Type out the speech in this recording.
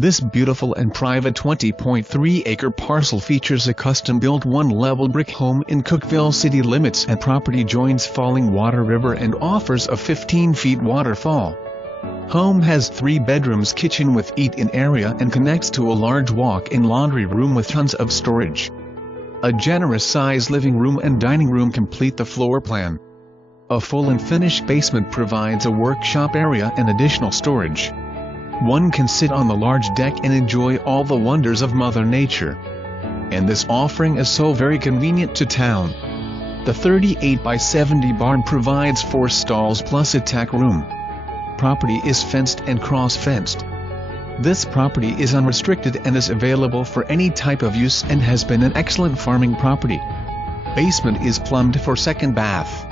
This beautiful and private 20.3-acre parcel features a custom-built one-level brick home in Cookeville City Limits, and property joins Falling Water River and offers a 15-feet waterfall. Home has 3 bedrooms, kitchen with eat-in area, and connects to a large walk-in laundry room with tons of storage. A generous-sized living room and dining room complete the floor plan. A full and finished basement provides a workshop area and additional storage. One can sit on the large deck and enjoy all the wonders of Mother Nature. And this offering is so very convenient to town. The 38x70 barn provides 4 stalls plus a tack room. Property is fenced and cross-fenced. This property is unrestricted and is available for any type of use and has been an excellent farming property. Basement is plumbed for second bath.